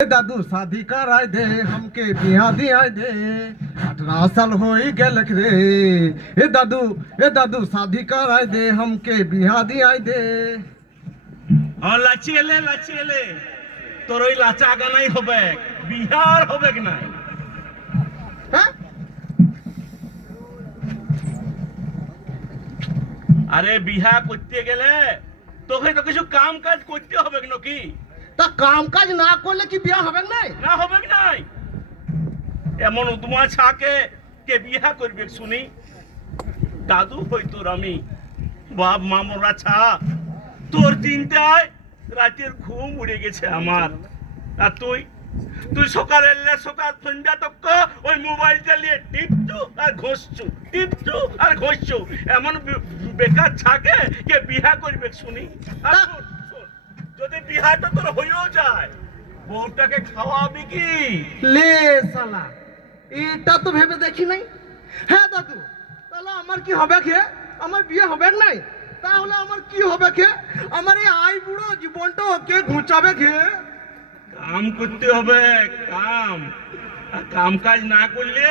दादू शादी कराय दे हमके बिहा दियाय दे 18 साल हो गेल रे। ए दादू शादी कराय दे हमके बिहा दियाय दे। লাচিয়েলে তোর ওই লাচা গানাই হবে, বিহার হবে কি নাই? হ্যাঁ আরে বিহা করতে গেলে তোকে তো কিছু কাম কাজ করতে হবে নাকি? তা কাম কাজ না করলে কি বিয়া হবে না? না হবে কি নাই? এমন উদমা ছাকে কে বিহা করবে শুনি? দাদু হয়তো আমি বাপ মামরা ছা তোর চিন্তায় রাতের ঘুম উড়ে গেছে আমার। আর তুই সকাল সন্ধ্যা তক ওই মোবাইল চালিয়ে টিপছু আর ঘষছু এমন বেকার ছাকে কে বিহা করবে শুনি? আর শোন, যদি বিহাটা তোর হয়েও যায় বউটাকে খাওয়াবি কি? লে শালা এটা তো ভেবে দেখি নাই। হ্যাঁ দাদু তাহলে আমার কি হবে খে? আমার বিয়ে হবে নাই তাহলে আমার কি হবে খে? আমার এই আই বুড়ো জীবনটা কে ঘুচাবে খে? কাম করতে হবে, কাম। আর কাম কাজ না করলে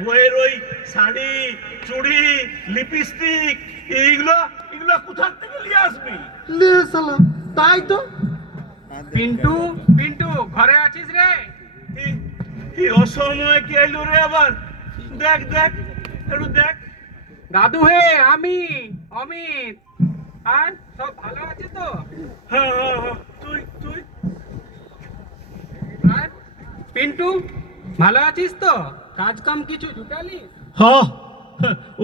বইয়ের ওই শাড়ি চুড়ি লিপস্টিক এইগুলো কোথা থেকে নিয়ে আসবি? লে শালা তাই তো। পিন্টু ঘরে আছিস রে? কি অসময়ে কি এলো রে আবার? দেখ একটু দেখ। দাদু হে, আমি অমিত। আর সব ভালো আছে তো? হ্যাঁ তুই আর পিন্টু ভালো আছিস তো? কাজ কাম কিছু জুটালি?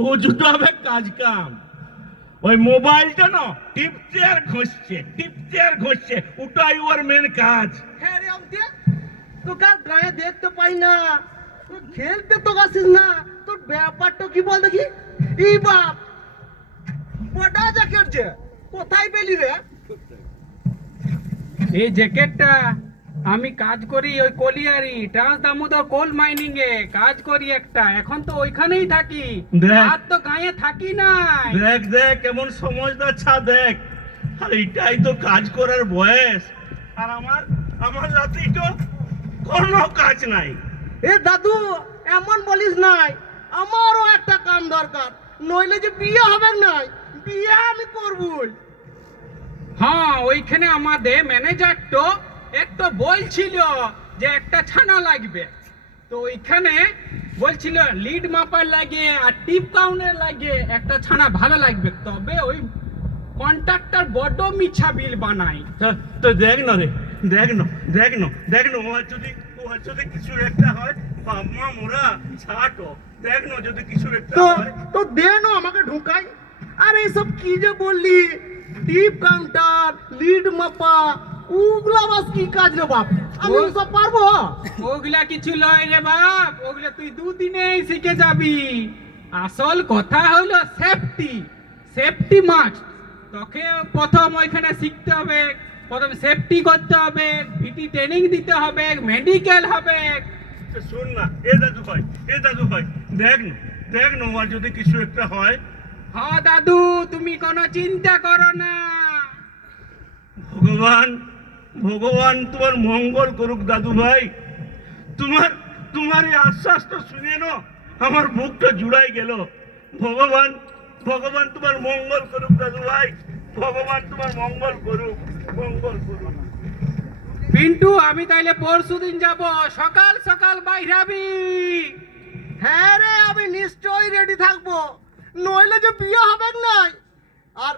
ও জুটাবে কাজ কাম। ওই মোবাইলটা না টিপতে আর ঘষছে ওটাই ওর মেন কাজ। হ্যাঁ রে অমতে তোকে আর গায়ে দেখতে পাই না, তুই খেলতে তো আসিস না, তোর ব্যাপারটা কি বল দেখি। এই বাপ বড়া জ্যাকেট যে কোথায় পেলি রে? এই জ্যাকেটটা আমি কাজ করি ওই colliery Trans Damodar coal mining এ কাজ করি একটা। এখন তো ওইখানেই থাকি, দেখ। আর তো গায়ে থাকি না। দেখ কেমন সমঝদার ছা দেখ। আর এটাই তো কাজ করার বয়স। আর আমার রাতেই তো কোনো কাজ নাই। এ দাদু এমন বলিস নাই, আমারও একটা কাম দরকার, নইলে যে বিয়ে হবে নাই। বিয়ে আমি করবই। হ্যাঁ ওইখানে আমাদের ম্যানেজার তো একটা বলছিল যে একটা ছানা লাগবে। তো ওইখানে বলছিল লিড মাপার লাগে আর টিপ কাউন্টের লাগে একটা ছানা ভালো লাগবে। তবে ওই কন্ট্রাক্টর বড্ড মিছা বিল বানায়। তো দেখ না রে, দেখ না ওর যদি কিছু একটা হয় বাবা মোরা ছাটো। দেখ না যদি কিছু একটা তো হয়। তো দে না আমাকে ঢুকাই। আর এইসব কি যে বললি, টিপ কাউন্টার লিড মাপা ওগুলা বাস কি কাজ রে বাপ? আমি সব পারবো? ওগুলা কিছু লয় রে বাপ, ওগুলা তুই দুদিনেই শিখে যাবি। আসল কথা হলো সেফটি মাস্ট। তোকে প্রথম ওইখানে শিখতে হবে, প্রথম সেফটি করতে হবে, ভিটি ট্রেনিং দিতে হবে, মেডিকেল হবে। শোন না এ দাদু ভাই দেখ না ওর যদি কিছু একটা হয়। হ্যাঁ দাদু তুমি কোনো চিন্তা করো না। ভগবান তোমার মঙ্গল করুক দাদু ভাই। তোমার এই আশ্বাসটা শুনে না আমার বুকটা জুড়াই গেল। ভগবান তোমার মঙ্গল করুক দাদু ভাই। ভগবান তোমার মঙ্গল করুক। পিন্টু আমি তাইলে পরশুদিন যাব, সকাল বাইরাবি। হ্যাঁ রে আমি নিশ্চয়ই রেডি থাকবো, নইলে যে বিয়ে হবে নাই। আর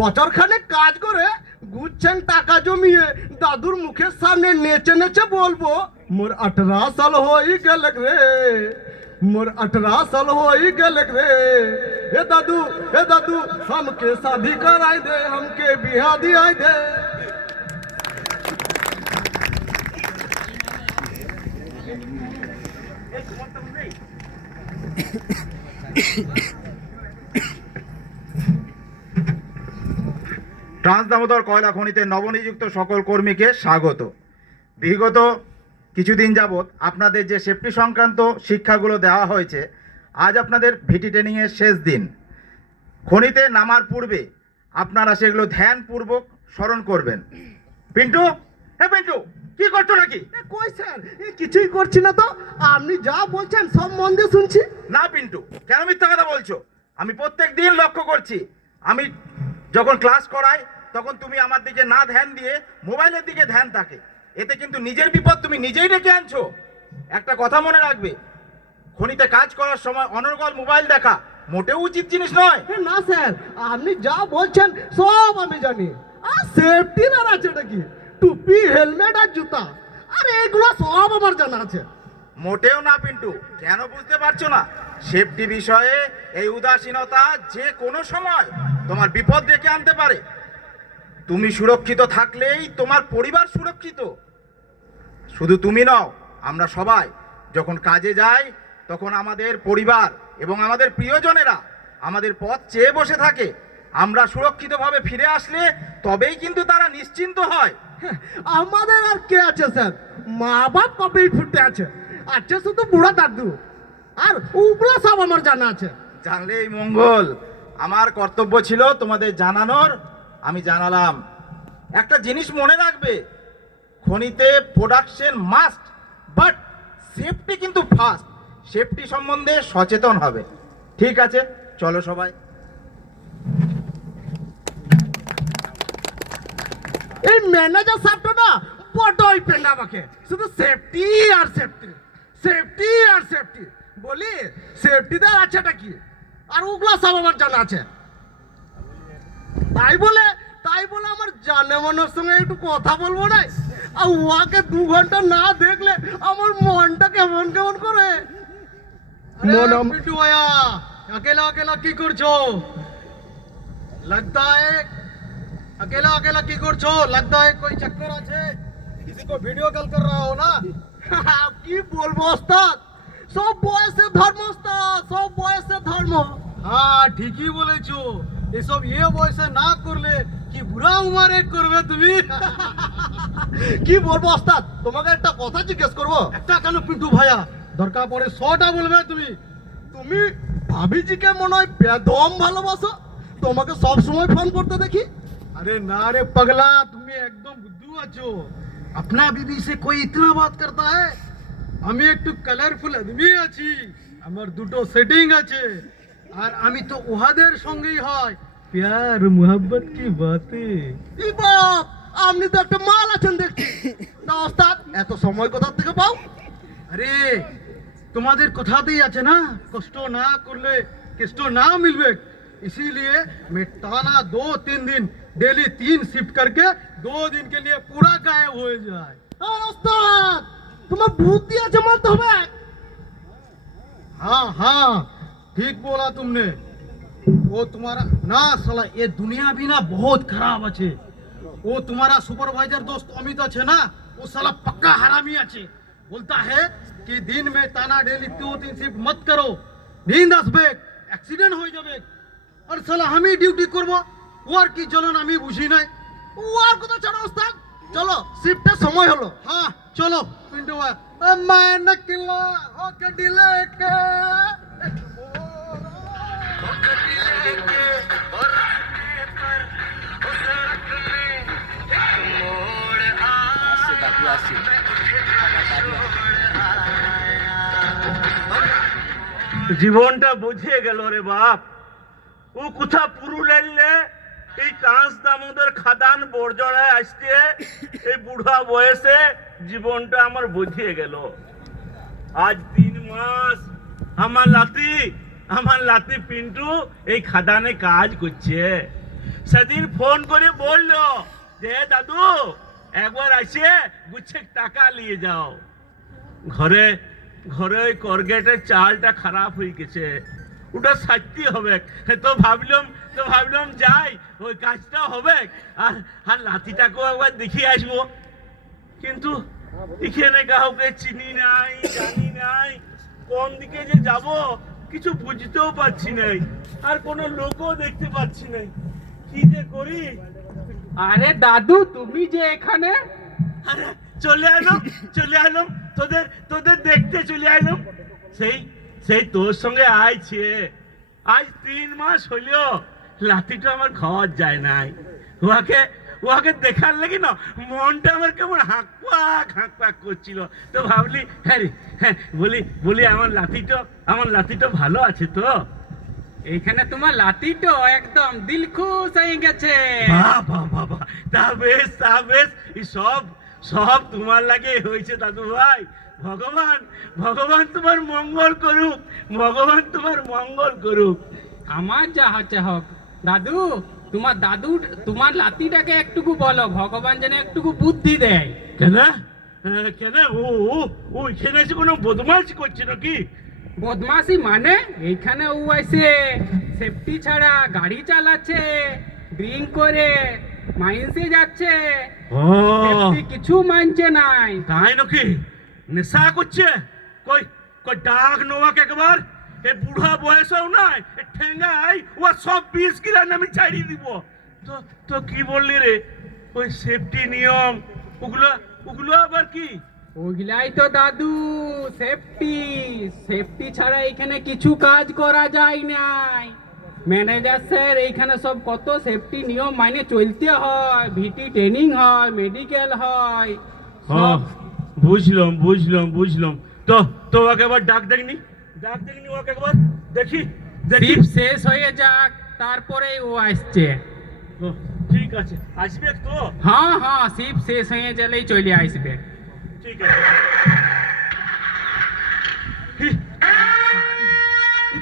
বছর খানেক কাজ করে গুচ্ছেন টাকা জমিয়ে দাদুর মুখের সামনে নেচে বলবো মোর 18 সাল হয়ে গেল রে, মোর 18 साल हो गल रे। ए दादू हमके शादी कराई दे, हमके बिहा दियाई दे। ট্রান্স দামোদর কয়লা খনিতে নবনিযুক্ত সকল কর্মীকে স্বাগত। বিগত কিছুদিন যাবৎ আপনাদের যে সেফটি সংক্রান্ত শিক্ষাগুলো দেওয়া হয়েছে, আজ আপনাদের ভিটি ট্রেনিংয়ের শেষ দিন। খনিতে নামার পূর্বে আপনারা সেগুলো ধ্যানপূর্বক স্মরণ করবেন। পিন্টু কি করছো নাকি? এ, কই স্যার, কিছুই করছি না তো। আপনি যা বলছেন সব মন দিয়ে শুনছি। না পিন্টু, কেন মিথ্যা কথা বলছো? আমি প্রত্যেক দিন লক্ষ্য করছি, আমি যখন ক্লাস করাই তখন তুমি আমার দিকে না ধ্যান দিয়ে মোবাইলের দিকে ধ্যান থাকে। এতে কিন্তু নিজের বিপদ তুমি নিজেই ডেকে আনছো। একটা কথা মনে রাখবে, খনিতে কাজ করার সময় অনর্গল মোবাইল দেখা মোটেও উচিত জিনিস নয়। এ, না স্যার, আপনি যা বলছেন সব আমি জানি। আর সেফটির আর আছে নাকি? টুপি, হেলমেট আর জুতা, আর এগুলো সব আমার জানা আছে। মোটেও না পিন্টু, কেন বুঝতে পারছো না? সেফটি বিষয়ে এই উদাসীনতা যে কোনো সময় তোমার বিপদ ডেকে আনতে পারে। তুমি সুরক্ষিত থাকলেই তোমার পরিবার সুরক্ষিত। শুধু তুমি নও, আমরা সবাই যখন কাজে যাই তখন আমাদের পরিবার এবং আমাদের প্রিয়জনেরা আমাদের পথ চেয়ে বসে থাকে। আমরা সুরক্ষিতভাবে ফিরে আসলে তবেই কিন্তু তারা নিশ্চিন্ত হয়। হ্যাঁ, আমাদের আর কে আছে স্যার? মা বাপ কবেই ফুটে আছে, আছে শুধু বুড়া দাদু, আর ওগুলো সব আমার জানা আছে। জানলেই মঙ্গল। আমার কর্তব্য ছিল তোমাদের জানানোর, আমি জানালাম। একটা জিনিস মনে রাখবে, খনিতে প্রোডাকশন মাস্ট, বাট সেফটি কিন্তু ফার্স্ট। সেফটি সম্বন্ধে সচেতন হবে। ঠিক আছে, চলো সবাই। এই ম্যানেজার সাহেবটা না বড়ই পেন্ডা আমাকে, শুধু সেফটি আর সেফটি, সেফটি আর সেফটি বলি। সেফটিতে আছেটা কি? আর ওগুলো সব আমার জানা আছে। তাই বলে আমার জানে মনের সঙ্গে একটু কথা বলবো না? আর ওয়াকে 2 ঘন্টা না দেখলে আমার মনটা কেমন কেমন করে। पिंटू आया, अकेला अकेला की करछो? लगता है अकेला अकेला की करछो? लगता है कोई चक्कर আছে, किसी को वीडियो कॉल कर रहा हो ना? কি বলবো ওস্তাদ, সব বয়সের ধর্ম ওস্তাদ, সব বয়সের ধর্ম। হ্যাঁ ঠিকই বলেছো, এসব বয়সে না করলে কি বুড়া উমারে করবে তুমি? কি বলবো ওস্তাদ, তোমাকে একটা কথা জিজ্ঞেস করবো। একটা কেন পিন্টু ভাইয়া, দরকার পড়ে 100টা বলবে তুমি। তুমি ভাবিজিকে মনে হয় বেদম ভালোবাসো, তোমাকে সব সময় ফোন করতে দেখি। अरे ना रे पगला, তুমি একদম বুদ্ধু আছো। अपना बीबी से कोई इतना बात करता है? আমি একটু কালারফুল আদমি আছি, আমার দুটো সেটিং আছে, আর আমি তো ওহাদের সঙ্গেই হয় প্যার মোহাব্বত কি বাতে। ই বাপ, আপনি তো একটা মাল আছেন দেখছি। তা ওস্তাদ, এত সময় কোথা থেকে পাও? আরে তোমাদের কথাতেই আছে না, কষ্ট না করলে কেষ্ট না মিলবে। इसीलिए मैं टाना 2-3 दिन डेली 3 शिफ्ट करके 2 दिन के लिए पूरा गायब हो जाए। আর ওস্তাদ, তোমার বুদ্ধি আছে মানতে হবে। हाँ हाँ ठीक बोला तुमने। वो तुम्हारा ना साला, ये दुनिया भी ना बहुत खराब আছে। वो तुम्हारा सुपरवाइजर दोस्त अमित আছে ना, वो साला पक्का हरामी আছে। बोलता है कि दिन में ताना डेली 2-3 शिफ्ट मत करो, नींद আসবে, অ্যাক্সিডেন্ট হয়ে যাবে। আর সালা আমি ডিউটি করব, ওর কি জ্বলন আমি বুঝি নাই। ও আর কথা ছাড়ো ওস্তাদ, চলো শিফটের সময় হলো। हाँ चलो पिंटू भाई, मैं नकला होके दिलेके জীবনটা বুঝিয়ে গেল রে বাপ। ও কোথা পুরুলাইলে এই কাঁচ দামোদর খাদান বর্জরায় আসতে এই বুড়া বয়সে জীবনটা আমার বুঝিয়ে গেল। আজ 3 মাস আমার লাতি পিন্টু এই খাদানে কাজ করছে। সেদিন ফোন করে বললো যে দাদু একবার আসে গুচ্ছে টাকা নিয়ে যাও। ঘরে ওই করগেটের চালটা খারাপ হয়ে গেছে, ওটা সারতে হবে। তো ভাবলাম যাই, ওই কাজটা হবে, আর লাঠিটাকেও একবার দেখিয়ে আসবো। কিন্তু এখানে কাউকে চিনি নাই, জানি নাই, কোন দিকে যে যাব কিছু বুঝতেও পারছি নাই, আর কোনো লোকও দেখতে পাচ্ছি নাই। কি যে করি। আরে দাদু, তুমি যে এখানে? আরে চলে এলাম তোদের দেখতে চলে এলাম। সেই তোর সঙ্গে আইছে। আজ 3 মাস হইলো লাঠিটা আমার খাওয়া যায় নাই। ওকে দেখার লাগি না মনটা আমার কেমন হাঁক করছিল। তো ভাবলি হ্যাঁ রে, হ্যাঁ বলি আমার লাঠিটা ভালো আছে তো? এইখানে তোমার লাতি তো একদম দিল খুশ হয়ে গেছে। বাবা তা বেশ এই সব তোমার লাগে হয়েছে দাদু ভাই। ভগবান তোমার মঙ্গল করুক। আমার যা হচ্ছে হোক দাদু, তোমার লাতিটাকে একটুকু বলো, ভগবান যেন একটুকু বুদ্ধি দেয়। কেন ও এখানে এসে কোনো বদমাইশ করছে নাকি? বদমাসি মানে এইখানে ও এসে সেফটি ছাড়া গাড়ি চালাচ্ছে, ড্রিঙ্ক করে মাইন্সে যাচ্ছে, ও সেফটি কিছু মানছে নাই। তাই নাকি? নেশা করছে? কই ডাক নোয়াকে একবার, এ বুড়া বয়সেও নাই এ ঠেঙ্গাই ও সব 20 কিলো আমি ছাড়িয়ে দিব। তো কি বললি রে? ওই সেফটি নিয়ম ওগুলো আবার কি? ওইগুলাই তো দাদু সেফটি ছাড়া এখানে কিছু কাজ করা যায় নাই। ম্যানেজার স্যার এইখানে সব কত সেফটি নিয়ম মানে চলতে হয়, ভিটি ট্রেনিং হয়, মেডিকেল হয় সব। বুঝলাম। তো ওকে একবার ডাক দেখনি ওকে একবার দেখি। শিফট শেষ হয়ে যাক তারপরে ও আসছে। ও, ঠিক আছে, আসবে তো? হ্যাঁ শিফট শেষ হয়ে গেলেই চলে আসবে। ঠিক আছে।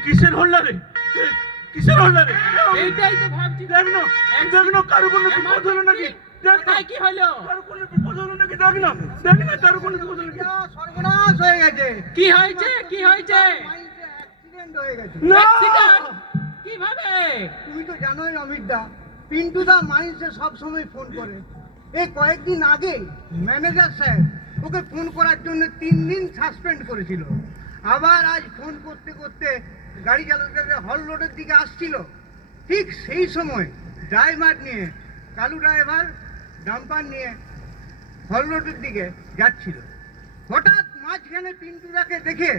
কিসের হল্লা রে? এইটাই তো ভাবছি। দেখ না কারো কোনো বিপদ হলো নাকি? দেখ না কোথায় কি হলো? কারো কোনো বিপদ হলো নাকি? দেখ না কারো কোনো বিপদ হলো নাকি? সর্বনাশ হয়ে গেছে। কি হয়েছে? অ্যাক্সিডেন্ট হয়ে গেছে। না! Accident? কিভাবে? তুমি তো জানোই অমিতদা, পিন্টুদা মাইন্সে সব সময় ফোন করে। এই কয়েকদিন আগে ম্যানেজার স্যার ওকে ফোন করার জন্য 3 দিন সাসপেন্ড করেছিল। আবার আজ ফোন করতে গাড়ি চালাতে হল রোডের দিকে আসছিল। ঠিক সেই সময় ড্রাইভার নিয়ে, কালু ড্রাইভার ডাম্পার নিয়ে হল রোডের দিকে যাচ্ছিল। হঠাৎ মাঝখানে পিন্টুদাকে দেখে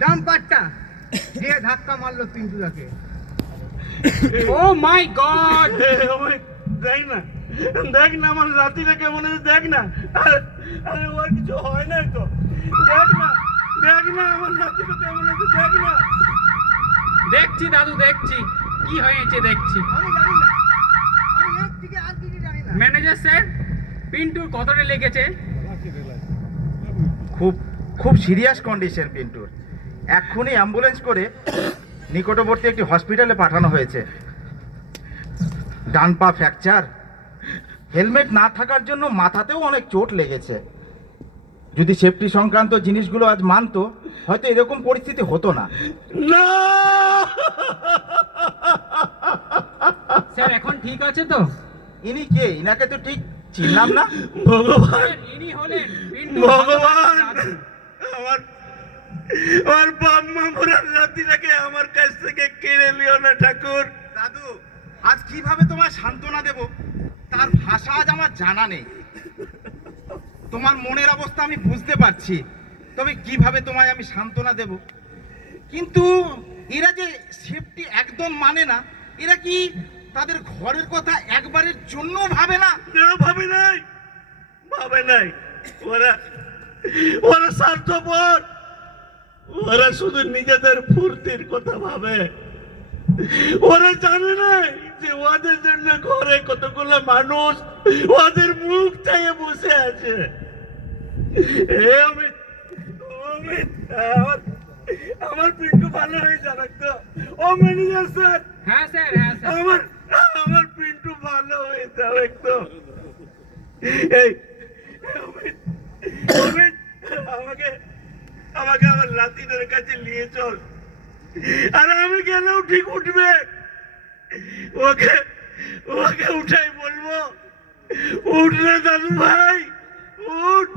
ডাম্পারটা দিয়ে ধাক্কা মারলো পিন্টুদাকে। ও মাই গড! দেখ না আমার রাতিটা কেমন আছে, দেখ না। আরে ওর কিছু হয় নাই তো? দেখ না আমার রাতিটা কেমন আছে, দেখ না। দেখছি দাদু, দেখছি কি হয়েছে দেখছি। আমি জানি না, আমি এক দিকে আর দিকে জানি না। ম্যানেজার স্যার, পিন্টুর কতটা লেগেছে? খুব সিরিয়াস কন্ডিশন পিন্টুর। এক্ষুনি অ্যাম্বুলেন্স করে নিকটবর্তী একটি হসপিটালে পাঠানো হয়েছে। ডান পা ফ্র্যাকচার, হেলমেট না থাকার জন্য মাথাতেও অনেক চোট লেগেছে। যদি সেফটি সংক্রান্ত জিনিসগুলো আজ মানতো, হয়তো এরকম পরিস্থিতি হতো না। না স্যার এখন ঠিক আছে তো? ইনি কে? ইনাকে তো ঠিক চিনলাম না। ভগবান স্যার, ইনি হলেন পিন্টুর ভগবান দাদু। আমার বাপ মা মরার রাতিটাকে আমার কাছ থেকে কেড়ে নিও না ঠাকুর। দাদু, আজ কিভাবে তোমায় সান্ত্বনা দেব তার ভাষা আজ আমার জানা নেই। তোমার মনের অবস্থা আমি বুঝতে পারছি, তবে কিভাবে তোমায় আমি সান্ত্বনা দেব? কিন্তু এরা যে সেফটি একদম মানে না, এরা কি তাদের ঘরের কথা একবারের জন্য ভাবে না? না, ভাবে নাই। ওরা স্বার্থপর। ওরা শুধু নিজেদের ফুর্তির কথা ভাবে। ওরা জানে না যে ওদের জন্য ঘরে কতগুলো মানুষ ওদের মুখ চাইয়ে বসে আছে। আমার পিন্টু ভালো হয়ে যাবে তো? ও ম্যানেজার স্যার, হ্যাঁ স্যার। আমার পিন্টু ভালো হয়ে যাবে তো? এই আমাকে আমার লাতিনের কাছে নিয়ে চল। আর আমি গেলেও ঠিক উঠবে। ওকে উঠাই বলবো, উঠলে দাদু ভাই উঠ,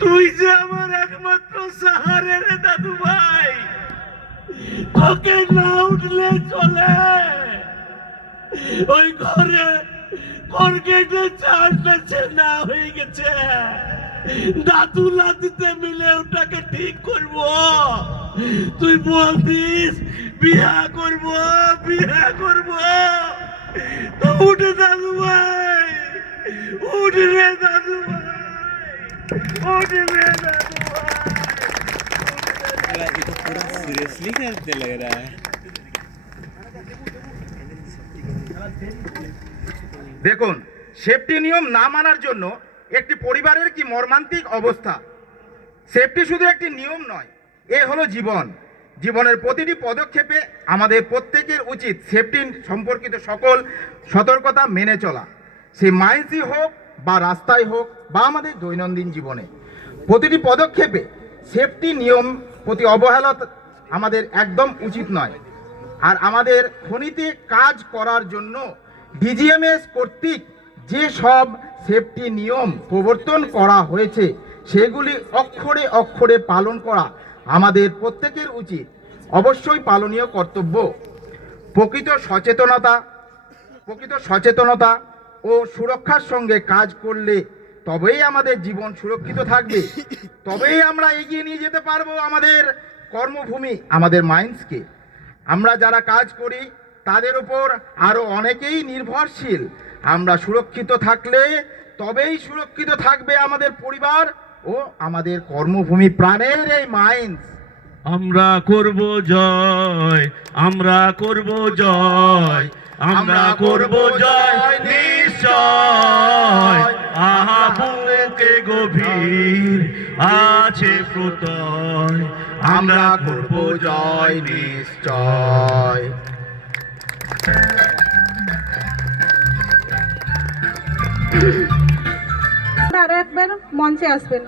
তুই যে আমার একমাত্র সাহারে রে দাদু ভাই। তোকে না উঠলে চলে। ওই ঘরে কর্গেটে চারটা না হয়ে গেছে। দাদু লাতিতে মিলে ওটাকে ঠিক করবো। তুই বলতিস বিয়া করবো। তো উঠে দাদু ভাই, উঠে রে দাদু ভাই, উঠে রে দাদু ভাই। ये तो पूरा सीरियसली करते लग रहा है। দেখুন, সেফটি নিয়ম না মানার জন্য একটি পরিবারের কি মর্মান্তিক অবস্থা। সেফটি শুধু একটি নিয়ম নয়, এ হলো জীবন। জীবনের প্রতিটি পদক্ষেপে আমাদের প্রত্যেকের উচিত সেফটি সম্পর্কিত সকল সতর্কতা মেনে চলা, সে মাইন্সই হোক বা রাস্তায় হোক বা আমাদের দৈনন্দিন জীবনে। প্রতিটি পদক্ষেপে সেফটি নিয়ম প্রতি অবহেলা আমাদের একদম উচিত নয়। আর আমাদের খনিতে কাজ করার জন্য ডিজিএমএস কর্তৃক যে সব সেফটি নিয়ম প্রবর্তন করা হয়েছে সেগুলি অক্ষরে অক্ষরে পালন করা আমাদের প্রত্যেকের উচিত, অবশ্যই পালনীয় কর্তব্য। প্রকৃত সচেতনতা ও সুরক্ষার সঙ্গে কাজ করলে তবেই আমাদের জীবন সুরক্ষিত থাকবে, তবেই আমরা এগিয়ে নিয়ে যেতে পারবো আমাদের কর্মভূমি, আমাদের মাইন্সকে। আমরা যারা কাজ করি তাদের উপর আরও অনেকেই নির্ভরশীল। আমরা সুরক্ষিত থাকলে তবেই সুরক্ষিত থাকবে আমাদের পরিবার ও আমাদের কর্মভূমি, প্রাণের এই মাইন্স। আমরা করব জয়, আমরা করব জয়, আমরা করব জয় নিশ্চয়। আহা বুকে গভীর আছে প্রত্যয়, আমরা করব জয় নিশ্চয়। আর একবার মঞ্চে আসবেন।